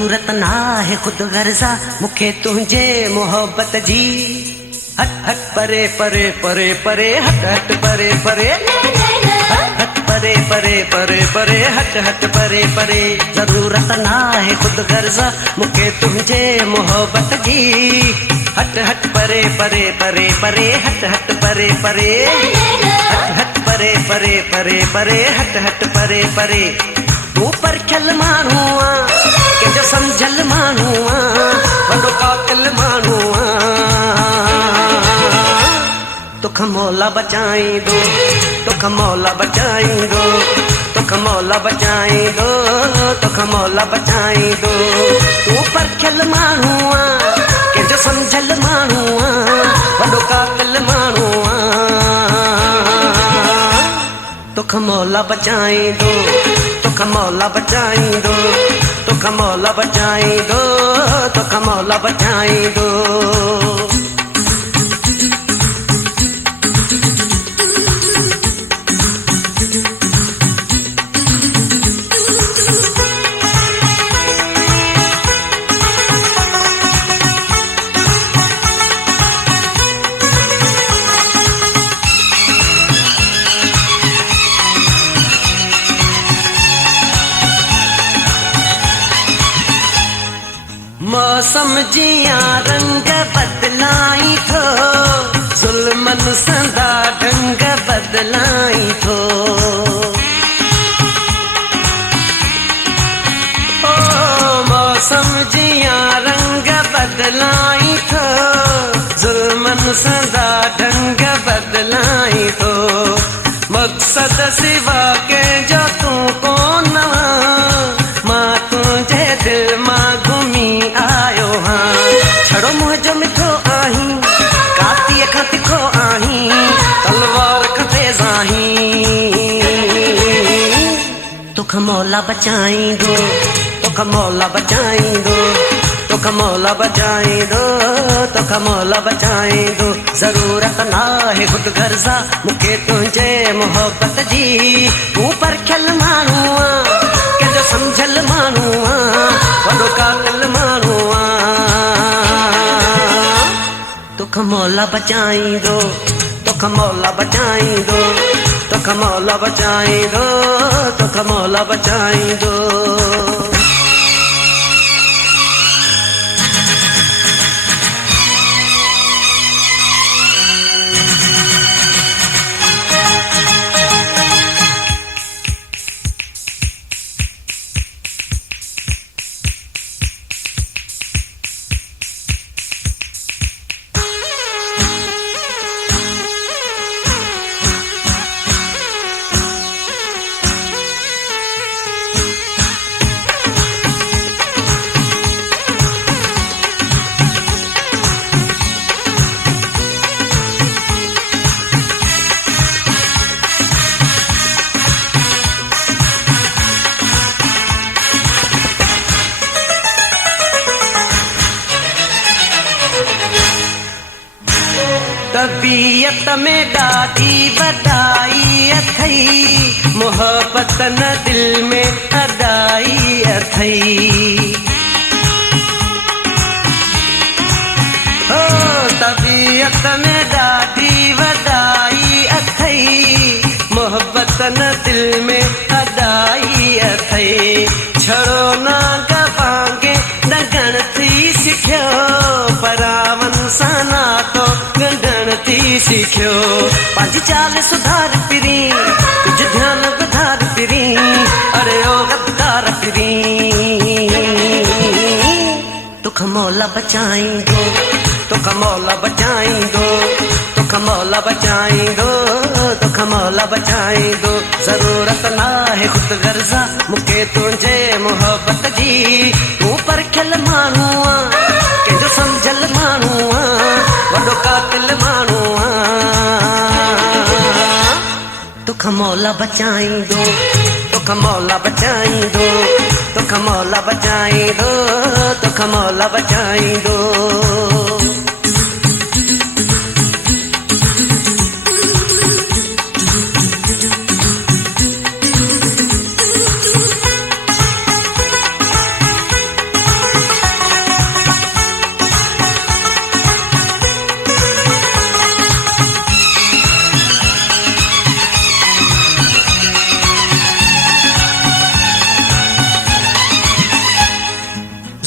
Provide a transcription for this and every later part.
ज़रूरत ना है खुद गर्जा मुखे तुझे मोहब्बत जी। हट हट परे परे परे परे हट हट परे परे हट हट परे परे परे परे हट हट परे परे। जरूरत ना है खुद गर्जा मुखे तुझे मोहब्बत जी। हट हट परे परे परे परे हट हट परे परे हट हट परे परे परे परे हट हट परे परे। तू पर खल मानू के जो समझल मानू वडो कातिल मानू तुख मौला बचाईंदो तुख मौला बचाईंदो तुख मौला बचाईंदो तुख मौला बचाईंदो। तू पर खल मानू के जो समझल मानू वडो कातिल मानू तुख मौला बचाईंदो तुख मौला बचाईंदो तुख मौला बचाईंदो तुख मौला बचाईंदो। मौसम जिया रंग बदलाई थो जुल्मन संदा ढंग बदलाई थो। ओ मौसम जिया रंग बदलाई थो जुल्मन संदा ढंग बदलाई थो। मकसद सिवा के जो तू को न मां तुझे दिल मां घूमी आयो हाँ। छड़ो मुँह जो मिठो आही काती खां तिखो आही तलवार खां तेज आही। तुख मौला बचाईंदो तुख मौला बचाईंदो तुख मौला बचाईंदो तुख मौला बचाईंदो। जरूरत ना है खुद गर्जा मुखे तुझे मोहब्बत जी। तू पर खल मानू के जो समझल मानू वडो कातिल मानू तुख मौला बचाईंदो तुख मौला बचाईंदो तुख मौला बचाईंदो तुख मौला बचाईंदो। तबीयत में ॾाढी वॾाई अथई मोहब्बत न दिल में अदाई अथई। ओ तबीयत में ॾाढी वॾाई अथई मोहब्बत न दिल में अदाई अथई। छड़ो ना गवांगे न गणती सिखियो परावन सां तो गंढण थी सिखियो। पंहिंजी चाल सुधार पिरी कुछ ध्यान वधार पिरी अरे ओ गद्दार पिरी। तुख मौला बचाईंदो तुख मौला बचाईंदो तुख मौला बचाईंदो तुख मौला बचाईंदो। जरूरत ना है खुद गर्जा मुखे तुझे मोहब्बत जी। तू पर खल मानू के जो समझल मानू वडो कातिल मानू तुख मौला बचाईंदो तुख मौला बचाईंदो तुख मौला बचाईंदो तुख मौला बचाईंदो।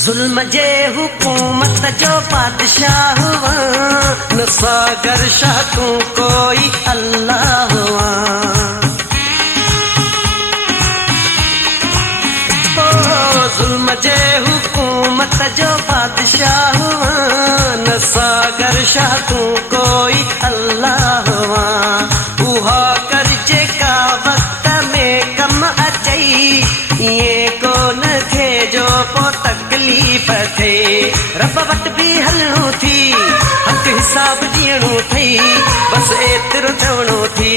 ज़ुल्म जे हुकूमत जो बादशाह हुआ, न सागर शाह तू कोई अल्लाह हुआ। ज़ुल्म जे हुकूमत जो बादशाह हुआ, न सागर शाह तू कोई अल्लाह हुआ। उहा कर जेका वक्त में कम अचई, ये कोन थे जो पो तकलीफ़ थे। रब वट भी हलणो थी, हक हिसाब जीअणो थी, बस एतिरो चवणो थी।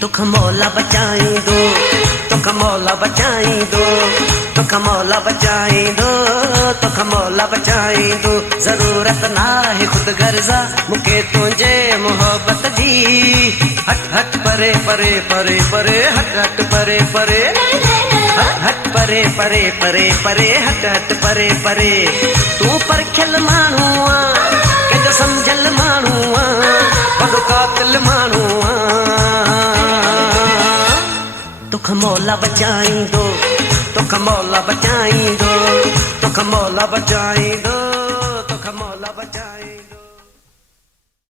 तोख मौला बचाईंदो, तोख मौला बचाईंदो, तोख मौला बचाईंदो, तोख मौला बचाईंदो। ज़रूरत नाहे ख़ुदि गर्ज़ा मूंखे तुंहिंजे मोहब्बत जी। हट हट परे परे परे परे, हट हट परे परे, हट हट परे परे परे परे, हट हट परे परे। तूं परखियल माण्हू आ, कंहिंजो सम्झियल माण्हू आ, वॾो क़ातिल माण्हू आ। तोख मौला बचाईंदो, तोख मौला बचाईंदो, तोख मौला बचाईंदो।